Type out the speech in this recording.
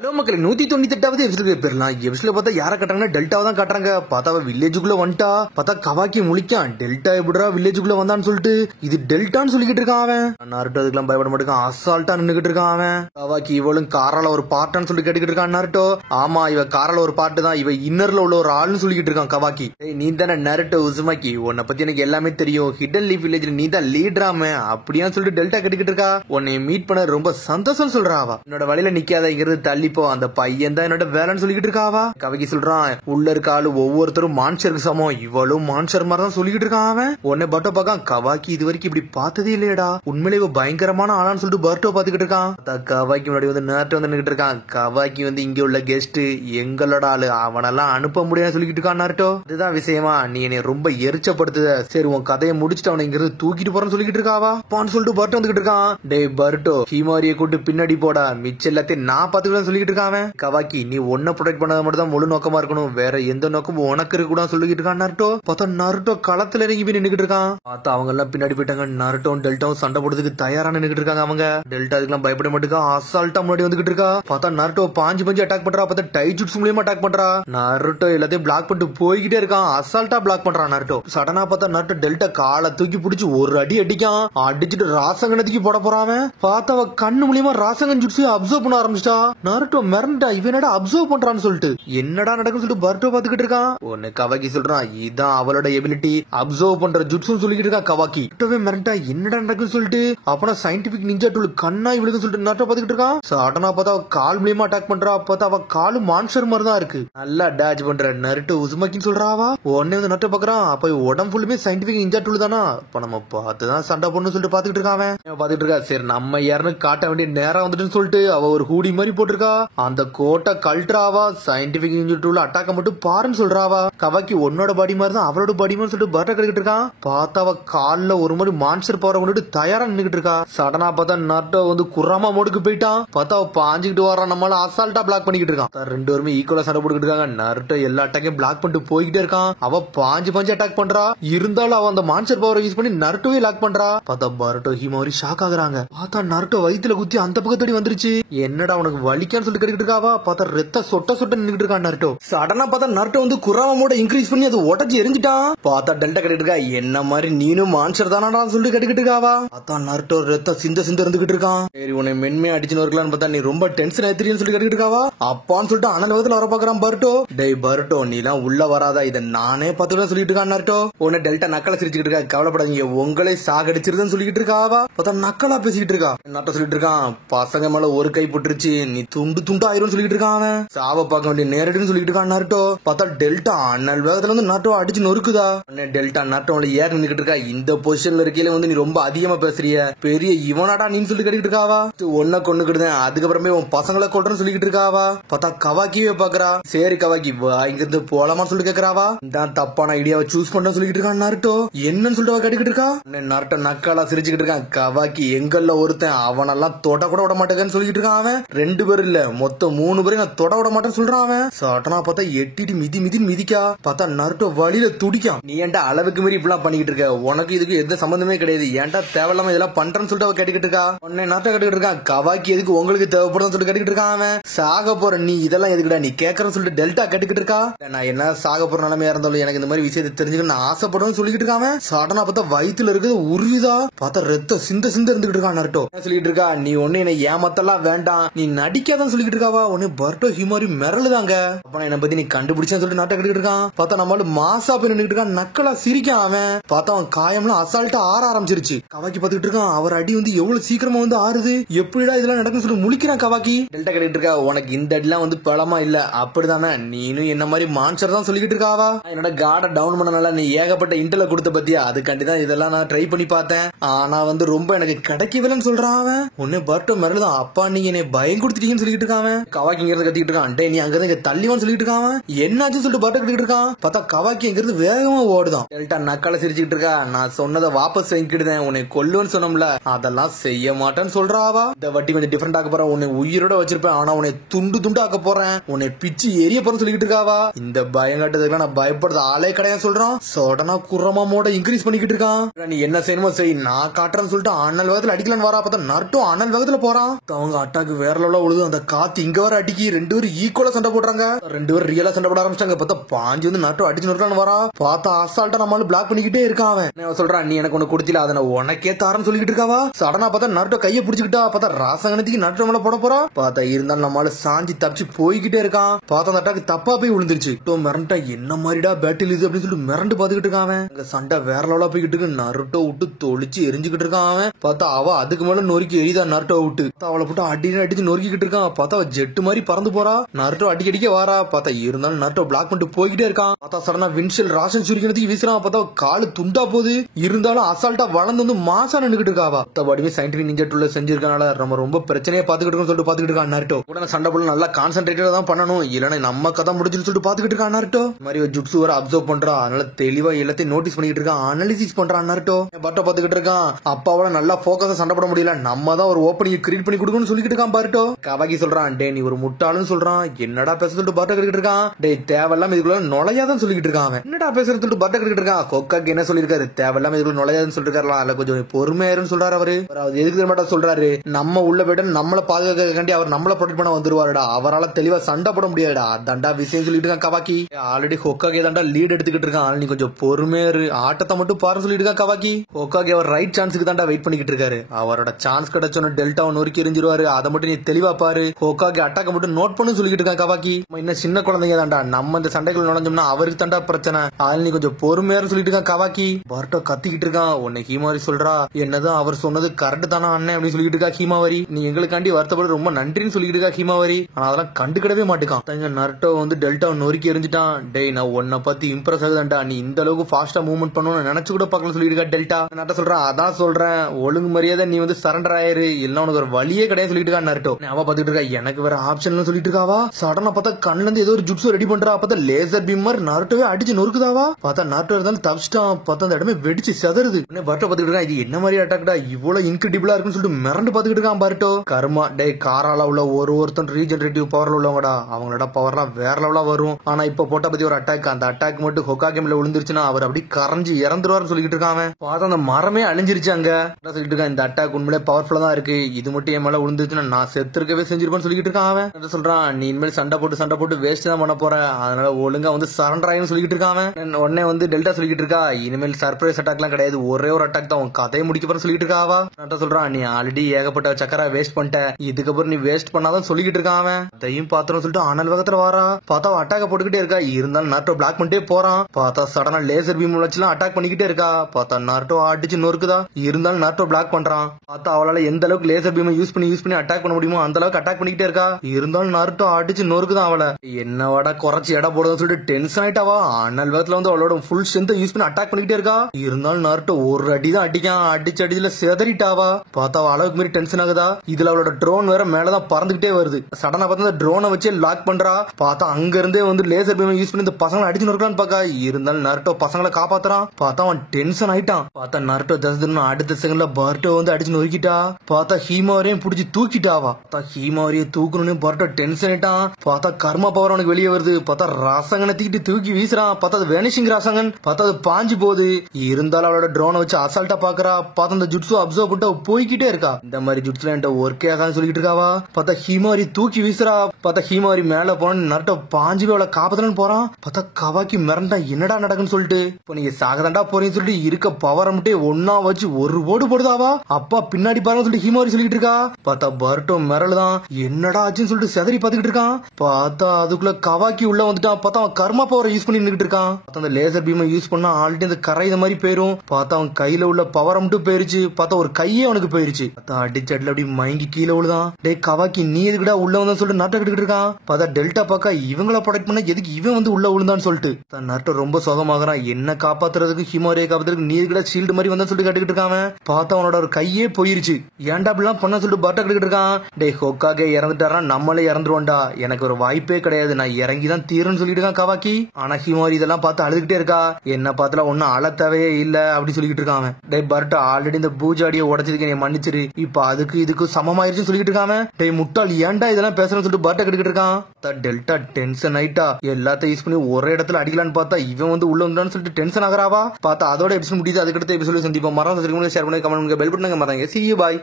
Hello மக்களே 198வது episode போயிடலாம். எபிசோட்ல பார்த்தா யாரை காட்டுறாங்கன்னா டெல்டாவை தான் காட்டுறாங்க. பார்த்தா வில்லேஜுக்குள்ள வந்துட்டா. பார்த்தா கவாக்கி முழிக்கான். டெல்டா எப்படிடா வில்லேஜுக்குள்ள வந்தான்னு சொல்லிட்டு இது டெல்டான்னு சொல்லிக்கிட்டு இருக்கான் அவன். நாருட்டோ அதுக்கெல்லாம் பயப்பட மாட்டேங்கான். அசால்ட்டா நின்னுகிட்டு இருக்கான் அவன். கவாக்கி இவளும் காரால ஒரு பார்ட்டான்னு சொல்லி கேட்டுக்கிட்டு இருக்கான் நாருட்டோ. ஆமா இவ காரால ஒரு பார்ட்டு தான். இவ இன்னர்ல உள்ள ஒரு ஆள்னு சொல்லிக்கிட்டு இருக்கான் கவாக்கி. நீ தானே நாருட்டோ உசுமாக்கி, உன்னை பத்தி எனக்கு எல்லாமே தெரியும். ஹிடன் லீஃப் வில்லேஜ்ல நீ தான் லீடராம அப்படியான்னு சொல்லிட்டு டெல்டா கேட்டுக்கிட்டு இருக்கா. உன்னை மீட் பண்ண ரொம்ப சந்தோஷம் சொல்றா அவ. என்னோட வழியில நிக்காதங்கிறது தள்ளிப்போ, அந்த பையன் தான் என்னோட வேலைன்னு சொல்லிக்கிட்டு இருக்காவா. கவிக்கு சொல்றான் உள்ள இருக்க ஆளு ஒவ்வொருத்தரும் மான்சருக்கு சமம், இவளும் மான்சர் மாதிரி தான் சொல்லிக்கிட்டு இருக்கான் அவன். உடனே பர்ட்டோ பார்க்கான். கவாக்கி இது வரைக்கும் இப்படி பார்த்ததே இல்லையடா, உண்மையிலே இவ பயங்கரமான ஆளான்னு சொல்லிட்டு பர்ட்டோ பாத்துக்கிட்டு இருக்கான். கவாக்கி முன்னாடி வந்து நேரத்தை வந்து நின்னுட்டு இருக்கான். கவாக்கி வந்து இங்க உள்ள கெஸ்ட் எங்களோட ஆளு, அவனெல்லாம் அனுப்ப முடியாது சொல்லிக்கிட்டு இருக்கான் நாருட்டோ. இதுதான் விஷயமா, நீ என்னை ரொம்ப எரிச்சப்படுத்துத. சரி உன் கதையை முடிச்சுட்டு அவனை இங்க தூக்கிட்டு போறேன்னு சொல்லிக்கிட்டு இருக்காவா பான்னு சொல்லிட்டு பர்ட்டோ வந்துகிட்டு இருக்கான். டே பர்ட்டோ ஹிமாரியை கூட்டு பின்னாடி போடா, மிச்ச எல்லாத்தையும் நான் பாத்துக்கிறேன் சொல்லிக்கிட்டு இருக்கான். கவாக்கி நீ ஒன்ன ப்ரொடெக்ட் பண்ணது மட்டும் தான் முழு நோக்கமா இருக்கணும், வேற எந்த நோக்கமும் உனக்கு இருக்க கூட சொல்லிக்கிட்டு இருக்கான் நாருட்டோ. பார்த்தா நாருட்டோ களத்துல இறங்கி போய் நின்னுகிட்டு இருக்கான். பார்த்தா அவங்க எல்லாம் பின்னாடி போயிட்டாங்க. நாருட்டோவும் டெல்டாவும் சண்டை போடுறதுக்கு தயாரா நின்னுகிட்டு இருக்காங்க. அவங்க டெல்டா அதுக்கெல்லாம் பயப்பட மாட்டேங்க, அசால்ட்டா முன்னாடி வந்துகிட்டு இருக்கா. பார்த்தா நாருட்டோ பாஞ்சு அட்டாக் பண்றா. பார்த்தா டைஜுட்ஸ் மூலியமா அட்டாக் பண்றா. நாருட்டோ எல்லாத்தையும் பிளாக் பண்ணிட்டு போய்கிட்டே இருக்கான். அசால்ட்டா பிளாக் பண்றான் நாருட்டோ. சடனா பார்த்தா நாருட்டோ டெல்டா காலை தூக்கி பிடிச்சி ஒரு அடி அடிக்கான். அடிச்சுட்டு ராசங்கனத்துக்கு போட போறான். பார்த்தா அவ கண்ணு மூலியமா ராசங்கன் ஜுட்ஸு அப்சர்வ் பண்ண ஆரம்பிச்சிட்டா. நாருட்டோ மிரண்டா, இவனடா அப்சர்வ் பண்றான்னு சொல்லிட்டு என்னடா நடக்குன்னு சொல்லிட்டு பர்ட்டோ பாத்துக்கிட்டு இருக்கான். ஒன்னு கவாக்கி சொல்றான் இதான் அவளோட எபிலிட்டி, அப்சர்வ் பண்ற ஜுட்ஸுன்னு சொல்லிக்கிட்டு இருக்கான் கவாக்கி. மிரண்டா என்னடா நடக்குன்னு சொல்லிட்டு அப்பனா சயின்டிபிக் நிஞ்சா டூல் கண்ணா இவளுக்கு சொல்லிட்டு நாட்டோ பாத்துக்கிட்டு இருக்கான். சடனா பார்த்தா அவ கால் மூலியமா அட்டாக் பண்றா. பார்த்தா அவ காலு மான்ஸ்டர் மாதிரி தான் இருக்கு. நல்லா டேஜ் பண்ற நருட்டோ உசுமாக்கின்னு சொல்றாவா. உடனே வந்து நட்டோ பாக்குறான். அப்ப உடம்பு ஃபுல்லுமே சயின்டிபிக் நிஞ்சா டூல் தானா, அப்ப நம்ம பார்த்துதான் சண்டை பொண்ணு சொல்லிட்டு பாத்துக்கிட்டு இருக்கான். பாத்துக்கிட்டு இருக்கா. சரி நம்ம யாருன்னு காட்ட வேண்டிய நேரம் வந்துட்டுன்னு சொல்லிட்டு அவ ஒரு ஹூடி மாதிரி போட்டிருக்கா. அந்த கோட்டை கல்ட்ராவா சயின்டிபிக் இன்ஜினியர் அட்டாக்க மட்டும் பாருன்னு சொல்றாவா. கவாக்கி உன்னோட பாடி மாதிரி தான் அவளோட பாடி மாதிரி சொல்லிட்டு பர்ட்டா கட்டிக்கிட்டு இருக்கான். பார்த்தா அவ கால்ல ஒரு மாதிரி மான்ஸ்டர் பவரை கொண்டு தயாரா நின்னுகிட்டு இருக்கா. சடனா பார்த்தா நட்டோ வந்து குராமா மோடுக்கு போயிட்டான். பார்த்தா அவ பாஞ்சுக்கிட்டு வரான். நம்மளால அசால்ட்டா பிளாக் பண்ணிக்கிட்டு இருக்கான். ரெண்டு பேருமே ஈக்குவலா சண்டை போட்டுக்கிட்டு இருக்காங்க. நருட்டோ எல்லா அட்டாக்கையும் பிளாக் பண்ணிட்டு போய்கிட்டே இருக்கான். அவ பாஞ்சு அட்டாக் பண்றா. இருந்தாலும் அவ அந்த மான்ஸ்டர் பவரை யூஸ் பண்ணி நருட்டோவே லாக் பண்றா. பார்த்தா பர்ட்டோ ஹிமாரி ஷாக் ஆகுறாங்க. பார்த்தா நருட்டோ வயித்துல குத்தி அந்த பக்கத்தடி வந்துருச்சு. என்னடா உனக்கு வலிக்கான்னு சொல்லிட்டு கட்டிக்கிட்டு இருக்காவா. பார்த்தா ரத்த சொட்ட நின்னுட்டு இருக்கான் நருட்டோ. சடனா பார்த்தா நருட்டோ வந்து குராமோட இன்க்ரீஸ் பண்ணி அது உடச்சி எரிஞ்சிட்டான். பார்த்தா டெல்டா கட்டிட்டு இருக்கா. என்ன மாதிரி நீனும் மான்ஸ்டர் தானடா சொல்லிட்டு கட்டிக்கிட்டு இருக்காவா. பார்த்தா நருட்டோ ரத்த சிந்த இருந்துகிட்டு இருக்கான். சரி உன்னை மென்மையா அடிச்சுன்னு இருக்கலாம்னு பார்த்தா நீ ரொம்ப டென்ஷன் ஆயிடுறீன்னு சொல்லி கட்டிக்கிட்டு இருக்காவா. அப்பான்னு சொல்லிட்டு அனல் வகத்துல வர பாக்குறான் பர்ட்டோ. டேய் பர்ட்டோ நீ எல்லாம் உள்ள வராதா, இதை நானே பார்த்து சொல்லிட்டு இருக்கான் நருட்டோ. உன்னை டெல்டா நக்கலை சிரிச்சுக்கிட்டு இருக்கா. கவலைப்படாதீங்க உங்களே சாகடிச்சிருதுன்னு சொல்லிக்கிட்டு இருக்காவா. பார்த்தா நக்கலா பேசிக்கிட்டு இருக்கா. நட்டோ சொல்லிட்டு இருக்கான் பசங்க மேல ஒரு கை போட்டுருச்சு, நீ துண்டு ஆயிரும் சொல்லிட்டு இருக்கான். சாவ பார்க்க வேண்டிய நேரடின்னு சொல்லிட்டு இருக்கான் நாருட்டோ. பார்த்தா டெல்டா அண்ணல் வேகத்துல வந்து நாட்டோ அடிச்சு நொறுக்குதா. டெல்டா நாட்டோல ஏறி நின்னுட்டு இருக்கா. இந்த பொசிஷன்ல இருக்கையில வந்து நீ ரொம்ப அதிகமா பேசுறிய, பெரிய இவனாடா நீ சொல்லிட்டு கட்டிட்டு இருக்காவா. ஒன்ன கொண்டுக்கிடுதேன் அதுக்கப்புறமே உன் பசங்களை கொள்றேன்னு சொல்லிட்டு இருக்காவா. பார்த்தா கவாக்கியே பாக்குறா. சரி கவாக்கி இங்க இருந்து போலாமான்னு சொல்லிட்டு கேக்குறாவா. தான் தப்பான ஐடியாவை சூஸ் பண்ண சொல்லிட்டு இருக்கான் நாருட்டோ. என்னன்னு சொல்லிட்டு கட்டிக்கிட்டு இருக்கா. நாருட்டோ நக்காலா சிரிச்சுக்கிட்டு இருக்கான். கவாக்கி எங்கல்ல ஒருத்தன், அவனெல்லாம் தொட கூட விட மாட்டேங்கன்னு சொல்லிட்டு இருக்கான் அவன். 2 பேர் இல்ல மொத்தம் 3 பேரும் நான் தொட விட மாட்டேன்னு சொல்றான் அவன். சட்டனா பார்த்தா எட்டிட்டு மிதின்னு மிதிக்கா. பார்த்தா நருட்டோ வழியில துடிக்கான். நீ ஏன்டா அளவுக்கு மீறி இப்பெல்லாம் பண்ணிக்கிட்டு இருக்க, உனக்கு இதுக்கு எந்த சம்பந்தமே கிடையாது, ஏன்டா தேவையில்லாம இதெல்லாம் பண்றேன்னு சொல்லிட்டு அவ கேட்டுக்கிட்டு இருக்கா. உடனே நாட்டை கட்டிக்கிட்டு இருக்கான். கவாக்கி எதுக்கு உங்களுக்கு தேவைப்படுதுன்னு சொல்லிட்டு கேட்டுக்கிட்டு இருக்கான் அவன். சாக போற நீ இதெல்லாம் எதுக்குடா நீ கேட்கறன்னு சொல்லிட்டு டெல்டா கேட்டுக்கிட்டு இருக்கா. நான் என்ன சாக போற நிலைமையா இருந்தாலும் எனக்கு இந்த மாதிரி விஷயத்தை தெரிஞ்சுக்கணும் நான் ஆசைப்படுவேன்னு சொல்லிட்டு இருக்கான். சடனா பார்த்தா வயித்துல இருக்குது உருவிதா. பார்த்தா ரத்த சிந்த இருந்துகிட்டு இருக்கான் நருட்டோ. சொல்லிட்டு இருக்கா நீ ஒண்ணு என்ன ஏமாத்தலாம் வேண்டாம், நீ நடிக்காதான் சொல்லிக்கிட்டு இருக்காவா. ஒன்னு பர்ட்டோ ஹிமாரி மிரளுதாங்க. அப்ப என்ன பத்தி நீ கண்டுபிடிச்சேன்னு சொல்லிட்டு நாட்டை கட்டிக்கிட்டு இருக்கான். பார்த்தா நம்மளால மாசா போய் நின்னுட்டு இருக்கான். நக்கலா சிரிக்கான் அவன். பார்த்தா அவன் காயம்லாம் அசால்ட்டா ஆற ஆரம்பிச்சிருச்சு. கவாக்கி பாத்துக்கிட்டு இருக்கான். அவர் அடி வந்து எவ்வளவு சீக்கிரமா வந்து ஆறுது, எப்படிடா இதெல்லாம் நடக்குன்னு சொல்லி முழிக்கிறான் கவாக்கி. டெல்டா கட்டிட்டு இருக்கா. உனக்கு இந்த அடிலாம் வந்து பலமா இல்ல அப்படிதானே, நீனும் என்ன மாதிரி மான்ஸ்டர் தான் சொல்லிக்கிட்டு இருக்காவா. என்னோட கார்டை டவுன் பண்ணனால நீ ஏகப்பட்ட இன்டர்ல கொடுத்த பத்தியா, அதுக்காண்டிதான் இதெல்லாம் நான் ட்ரை பண்ணி பார்த்தேன். ஆனா வந்து ரொம்ப எனக்கு கிடைக்கவில்லைன்னு சொல்றான் அவன். ஒன்னு பர்ட்டோ மிரளுதான். அப்பா நீங்க என்னை பயம் கொடுத்துட்டீங்கன்னு சொல்லிட்டு இருக்கான். கவாக்கி இங்க இருந்து கத்திக்கிட்டு இருக்கான். டே நீ அங்க இருந்து தள்ளிவான்னு சொல்லிட்டு இருக்கான். என்னாச்சுன்னு சொல்லிட்டு பர்ட்டோ கட்டிக்கிட்டு இருக்கான். பார்த்தா கவாக்கி இங்க இருந்து வேகமா ஓடுதான். டெல்டா நக்கால சிரிச்சுக்கிட்டு இருக்கா. நான் சொன்னதை வாபஸ் வாங்கிக்கிடுதேன், உன்னை கொல்லுன்னு சொன்னோம்ல அதெல்லாம் செய்ய மாட்டேன்னு சொல்றாவா. இந்த வட்டி கொஞ்சம் டிஃபரெண்ட் ஆக்க போறேன், உன்னை உயிரோட வச்சிருப்பேன், ஆனா உன்னை துண்டு ஆக்க போறேன், உன்னை பிச்சு எரிய போறேன்னு சொல்லிட்டு இருக்காவா. இந்த பயம் காட்டுறதுக்கு நான் பயப்படுறது ஆளே கிடையாது சொல்றான். சடனா குரமாமோட இன்க்ரீஸ் பண்ணிக்கிட்டு இருக்கான். நீ என்ன செய்யணுமோ செய், நான் காட்டுறேன்னு சொல்லிட்டு அண்ணல் வேகத்துல அடிக்கலான்னு வரா. பார்த்தா நருட்டோ அண்ணல் வேகத்துல போறான். அவங்க அட்டாக்கு வேற லெவல்ல உழுது. அந்த காத்து இங்க வர அடிக்கி ரெண்டு பேரும் ஈக்குவலா சண்டை போடுறாங்க. ரெண்டு பேரும் ரியலா சண்டை போட ஆரம்பிச்சாங்க. பார்த்தா பாஞ்சு வந்து நாட்டோ அடிச்சு நொறுக்கான்னு வரா. பார்த்தா அசால்ட்டா நம்மளால பிளாக் பண்ணிக்கிட்டே இருக்கான் அவன். சொல்றான் நீ எனக்கு ஒண்ணு கொடுத்தில அதை நான் உனக்கே தாரன்னு சொல்லிட்டு இருக்காவா. சடனா பார்த்தா நாட்டோ கையை பிடிச்சிக்கிட்டா. பார்த்தா ராசங்கனத்துக்கு நாட்டோ மேல போட போறா. பார்த்தா இருந்தாலும் நம்மளால சாஞ்சி தப்பிச்சு போய்கிட்டே இருக்கான். பார்த்தா அந்த அட்டாக்கு தப்பா போய் விழுந்துருச்சு. மிரண்டா என்ன மாதிரிடா பேட்டில் இது அப்படின்னு சொல்லிட்டு மிரண்டு பாத்துக்கிட்டு இருக்கான் அவன். சண்டை வேற லெவலா போய்கிட்டு இருக்கு. நருட்டோ விட்டு தொளிச்சு எரிஞ்சுக்கிட்டு இருக்கான் அவன். பார்த்தா அவ அதுக்கு மேல நொறுக்கி எரிதா நருட்டோ விட்டு. அவளை போட்டு அடிச்சு நொறுக்கிட்டு இருக்கான். பார்த்தா ஜெட்டு மாதிரி பறந்து போறா. நருட்டோ அடிக்க வாரா. பார்த்தா இருந்தாலும் நருட்டோ பிளாக் பண்ணிட்டு போய்கிட்டே இருக்கான். பார்த்தா சடனா வின்ஷல் ராஷன் சுரிக்கிறதுக்கு வீசுறான். பார்த்தா காலு துண்டா போகுது. இருந்தாலும் அசால்ட்டா வளர்ந்து வந்து மாசா நின்னுக்கிட்டு இருக்காவா. மத்தபடியுமே சயின்டிபிக் நிஞ்சா டூல்ல செஞ்சிருக்கனால நம்ம ரொம்ப பிரச்சனையா பாத்துக்கிட்டு இருக்கோம்னு சொல்லிட்டு பாத்துக்கிட்டு இருக்கான் நருட்டோ. உடனே சண்டை போல நல்லா கான்சென்ட்ரேட்டடா தான் பண்ணணும். இல்லன்னா நம்ம கதை முடிஞ்சுன்னு சொல்லிட்டு பாத்துக்கிட்டு இருக்கான் நருட்டோ. மாதிரி ஜுட்சு வர அப்சர்வ் பண்றா. அதனால தெளிவா எல்லாத்தையும் நோட்டீஸ் பண்ணிட்டு இருக்கான். அனாலிசிஸ் பண்றான் நருட்டோ. பட்டோ பாத்துக்கிட்டு இருக்கான். அப்பாவோட நல்லா போக்கஸா சண்டை போட முடியல. நம்ம தான் ஒரு ஓப்பனிங் கிரியேட் பண்ணி கொடுக்கணும்னு சொல்லிட்டு இருக்கான் பாருட்டோ. கவாகி சொல்றான் டே நீ ஒரு முட்டாளுன்னு சொல்றான். என்னடா பேச சொல்லிட்டு பாட்டோ கிட்ட இருக்கான். டே தேவையில்லாம இதுக்குள்ள நுழையாதான் சொல்லிட்டு இருக்கான். என்னடா பேசுறது சொல்லிட்டு பாட்டோ கிட்ட இருக்கான். கொக்காக்கு என்ன சொல்லிருக்காரு தேவையில்லாம இதுக்குள்ள நுழையாதுன்னு சொல்லிட்டு இருக்காரு. அதுல கொஞ்சம் பொறுமையாருன்னு சொல்றாரு அவரு. எதுக்கு மட்டும் சொல்றாரு நம்ம உள்ள போயிட்டு நம்மள பாதுகாக்காண்டி அவர் நம்மள ப்ரொடெக்ட் பண்ண வந்துருவாருடா. அவரால் தெளிவா சண்டை போட முடியாதுடா. தண்டா விஷயம் சொல்லிட்டு இருக்கான் கவாக்கி. ஆல்ரெடி ஹொக்காகே தாண்டா லீட் எடுத்துக்கிட்டு இருக்கான். நீ கொஞ்சம் பொறுமையாரு ஆட்டத்தை மட்டும் பாரு சொல்லிட்டு இருக்கான் கவாக்கி. ஹொக்காகே அவர் ரைட் சான்ஸுக்கு தாண்டா வெயிட் பண்ணிக்கிட்டு இருக்காரு. அவரோட சான்ஸ் கிடைச்சோன்னு டெல்டாவை நொறுக்கி எரிஞ்சிருவாரு. அதை மட்டும் நீ தெளிவா பாரு. ஹொக்காகே அட்டாக்க மட்டும் நோட் பண்ணு சொல்லிட்டு இருக்கான் கவாக்கி. இன்னும் சின்ன குழந்தைங்க தாண்டா. நம்ம இந்த சண்டைகள் நுழைஞ்சோம்னா அவருக்கு தாண்டா பிரச்சனை. அதில் நீ கொஞ்சம் பொறுமையாரு சொல்லிட்டு இருக்கான் கவாக்கி. பர்ட்டோ கத்திக்கிட்டு இருக்கான். உன்னை ஹீமாவரி சொல்றா என்னதான் அவர் சொன்னது கரெக்ட் தானா அண்ணன் அப்படின்னு சொல்லிட்டு இருக்கா ஹீமாவரி. நீ எங்களுக்காண்டி வருத்தப்பட ரொம்ப நன்றின்னு சொல்லிட்டு இருக்கா ஹீமாவரி. ஆனா அதெல்லாம் கண்டுக்கிடவே மாட்டுக்கான். நருட்டோ வந்து டெல்டாவை நொறுக்கி எரிஞ்சிட்டான். டேய் நான் உன்னை பத்தி இம்ப்ரெஸ் ஆகுதாண்டா. நீ இந்த அளவுக்கு ஃபாஸ்டா மூவ்மெண்ட் பண்ணணும்னு நினைச்சு கூட பார்க்கல சொல்லிட்டு டெல்டா. நட்ட சொல்றான் அதான் சொல்றேன் ஒழுங்கு மரியாதை நீ வந்து சரண்டர் ஆயிரு. இல்ல உனக்கு ஒரு வழியே கிடையாது சொல்லிட்டு இருக்கா நருட்டோ. அவ பாத்துட்டு இருக்கா எனக்கு வேற ஆப்ஷன் சொல்லிட்டு இருக்காவா. சடனா பார்த்தா கண்ணுல இருந்து ஏதோ ஒரு ஜுட்ஸு ரெடி பண்றா. பார்த்தா லேசர் பீம் மாதிரி நருட்டோவே அடிச்சு நொறுக்குதாவா. பார்த்தா நருட்டோ இருந்தாலும் தப்பிச்சிட்டான். பார்த்தா அந்த இடமே வெடிச்சு செதறுது. பர்ட்டோ பாத்துக்கிட்டு இருக்கா இது என்ன மாதிரி அட்டாக்டா இவ்வளவு இன்கிரெடிபிளா இருக்குன்னு சொல்லிட்டு மிரண்டு பாத்துக்கிட்டு இருக்கான் பர்ட்டோ. கர்மா டே காரால உள்ள ஒருத்தன் ரீஜெனரேட்டிவ் பவர்ல உள்ளவங்கடா. அவங்களோட பவர்லாம் வேற லெவலா வரும். ஆனா இப்ப போட்ட பத்தி ஒரு அட்டாக் அந்த அட்டாக் மட்டும் ஹொக்காகே மேல விழுந்துருச்சுன்னா அவர் அப்படி கரைஞ்சு இறந்துருவாரு சொல்லிட்டு இருக்காங்க. பார்த்தா அந்த மரமே அழிஞ்சிருச்சு அங்க சொல்லிட்டு இருக்கான். இந்த அட்டாக் உண்மையிலே பவர்ஃபுல்லா தான் இருக்கு. இது மட்டும் என் மேல விழுந்துருச்சுன்னா நான் செத்துருக்கவே செஞ்சிருப்பேன்னு சொல்லிட்டு இருக்கான் அவன். சொல்றான் நீ இனிமேல் சண்டை போட்டு வேஸ்ட் தான் பண்ண போற. அதனால ஒழுங்கா வந்து சரண்டர் ஆயின்னு சொல்லிட்டு இருக்கான். உடனே வந்து டெல்டா சொல்லிட்டு இருக்கா இனிமேல் சர்ப்ரைஸ் அட்டாக் எல்லாம் கிடையாது. ஒரே ஒரு அட்டாக் தான் உன் கதையை முடிக்க போற சொல்லிட்டு இருக்காவா. சொல்றான் நீ ஆல்ரெடி ஏகப்பட்ட சக்கரா வேஸ்ட் பண்ணிட்ட. இதுக்கப்புறம் நீ வேஸ்ட் பண்ணாதான் சொல்லிட்டு இருக்கான் அவன். அதையும் பாத்திரம் சொல்லிட்டு அனல் வேகத்துல வாரா. பார்த்தா அட்டாக்க போட்டுக்கிட்டே இருக்கா. இருந்தாலும் நாட்டோ பிளாக் பண்ணிட்டே போறான். பார்த்தா சடனா லேசர் பீம் வச்சுலாம் அட்டாக் பண்ணிக்கிட்டே இருக்கா. பார்த்தா நாட்டோ அடிச்சு நொறுக்குதா. இருந்தாலும் நாட்டோ பிளாக் பண்றான். பார்த்தா அவளால எந்த அளவுக்கு லேசர் பீம் யூஸ் பண்ணி அட்டாக் பண்ண முடியுமோ அந்த அளவுக்கு அட்டாக் பண்ணிக்கிட்டே இருக்கா. இருந்தாலும் நாட்டோ அடிச்சு நொறுக்குதான் அவளை. என்னவாடா குறைச்சி எடை போடுறதுன்னு சொல்லிட்டு டென்ஷன் ஆயிட்டாவா. அனல் வேகத்துல வந்து அவளோட ஃபுல் ஸ்ட்ரென்த் யூஸ் பண்ணி அட்டாக் பண்ணிக்கிட்டே இருக்கா. இருந்தாலும் நாட்டோ ஒரு அடி தான் அடிக்கான். அடிச்சுல செதறிட்டாவா. பார்த்தா அளவுக்கு மீறி டென்ஷன் ஆகுதா. இதுல அவளோட ட்ரோன் வேற மேலதான் பறந்துகிட்டே வருது. சடனா பார்த்தா ட்ரோனை வச்சு லாக் பண்றா. பார்த்தா அங்க இருந்தே வந்து லேசர் பீம் யூஸ் பண்ணி இந்த பசங்களை அடிச்சு நொறுக்கலான்னு பாக்கா. இருந்தாலும் நருட்டோ பசங்களை காப்பாத்துறான். பார்த்தா அவன் டென்ஷன் ஆயிட்டான். பார்த்தா நருட்டோ தசதுன்னு அடுத்த செகண்ட்ல பர்ட்டோ வந்து அடிச்சு நொறுக்கிட்டா. பார்த்தா ஹீமாவரையும் பிடிச்சி தூக்கிட்டாவா. பார்த்தா ஹீமாவரையை தூக்கணும்னு பர்ட்டோ டென்ஷன் ஆயிட்டான். பார்த்தா கர்மா பவர் அவனுக்கு வெளியே வருது. பார்த்தா ராசங்கனை தூக்கி வீசுறான். பார்த்தா அது வேனிஷிங் ராசங்கன். பார்த்தா அது பாஞ்சு போகுது. இருந்தாலும் அவளோட ட்ரோனை வச்சு அசால்ட்டா பாக்குறா. பார்த்தா அந்த ஜுட்ஸு அப்சர்வ் பண்ணிட்டு போய்கிட்டே இருக்கா. இந்த மாதிரி ஜுட்ஸ்ல என்கிட்ட ஒர்க்கே ஆகான்னு சொல்லிட்டு இருக்காவா. பார்த்தா ஹீமாவரி தூக்கி வீசுறா. பார்த்தா ஹீமாவரி மேல போன நருட்டோ பாஞ்சு அவளை காப்பாத்தலன்னு போறான். பார்த்தா கவாக்கி மிரண்டா என்னடா நடக்குன்னு சொல்லிட்டு இப்போ நீங்க சாகதாண்டா போறீங்கன்னு சொல்லிட்டு இருக்க பவரை மட்டும் ஒன்னா வச்சு ஒரு ஓடு போடுதாவா. அப்பா பின்னாடி பாருங்க சொல்லிட்டு ஹீமாவரி சொல்லிட்டு இருக்கா. பார்த்தா பர்ட்டோ மிரளுதான். என்னடா ஆச்சுன்னு சொல்லிட்டு செதறி பாத்துக்கிட்டு இருக்கான். பார்த்தா அதுக்குள்ள கவாக்கி உள்ள வந்துட்டான். பார்த்தா அவன் கர்மா பவரை யூஸ் பண்ணி நின்னுட்டு இருக்கான். பார்த்தா அந்த லேசர் பீமை யூஸ் பண்ணா ஆல்ரெடி அந்த கரை இந்த மாதிரி போயிரும். பார்த்தா அவன் கையில உள்ள பவரை மட்டும் போயிருச்சு. பார்த்தா ஒரு கையே அவனுக்கு போயிருச்சு. பார்த்தா அடிச்சு அடில அப்படி மயங்கி கீழே விழுதான். டே கவாக்கி நீ எதுக்குடா உள்ள வந்தா சொல்லிட்டு நாட்டை கட்டிக்கிட்டு இருக்கான். பார்த்தா டெல்டா பாக்கா இவங்கள ப்ரொடெக்ட் பண்ண எதுக்கு இவன் வந்து உள்ள விழுந்தான்னு சொல்லிட்டு நருட்டோ ரொம்ப சோகமாகறான். என்ன காப்பாத்துறதுக்கு ஹீமாவரியை காப்பாத்துறதுக்கு நீ எதுக்குடா ஷீல்டு மாதிரி வந்தா சொல்லிட்டு கட்டிக்கிட்டு இருக்கான். பார்த்தா அவனோட ஒரு கையே போயிருச்சு. ஏன்டா அப்படிலாம் பண்ண சொல்லிட்டு பர்ட்டோ கட்டிக்கிட்டு இருக்கான். டே ஹொக்காகே இறந்துட்டாரா நம்மளே இறந்துருவோம்டா. எனக்கு ஒரு வாய்ப்பே கிடையாது. நான் இறங்கிதான் தீருன்னு சொல்லிட்டு இருக்கான் கவாக்கி. ஆனா ஹீமாவரி இதெல்லாம் பார்த்து அழுதுகிட்டே இருக்கா. என்ன பார்த்தா ஒன்னும் அழ தேவையே இல்ல அப்படி சொல்லிட்டு இருக்கான். டே பர்ட்டோ ஆல்ரெடி இந்த பூஜாடியை உடச்சதுக்கு நீ மன்னிச்சிரு. இப்ப அதுக்கு இதுக்கு சமமாயிருச்சுன்னு சொல்லிட்டு இருக்கான். டே முட்டாள் ஏன்டா இதெல்லாம் பேசுறேன்னு சொல்லிட்டு பர்ட்டோ கட்டிக்கிட்டு இருக்கான். டெல்டா டென்ஷன் ஆயிட்டா. எல்லாத்தையும் யூஸ் பண்ணி ஒரே இடத்துல அடிக்கலான்னு பார்த்தா இவன் வந்து உள்ள வந்தான்னு சொல்லிட்டு டென்ஷன் ஆகறாவா. பார்த்தா அதோட எபிசோட் முடியுது. அதுக்கடுத்த எபிசோட் சந்திப்போம். மறந்து ஷேர் பண்ணி கமெண்ட் பெல் பட்டனை மறந்தாங்க. See you bye.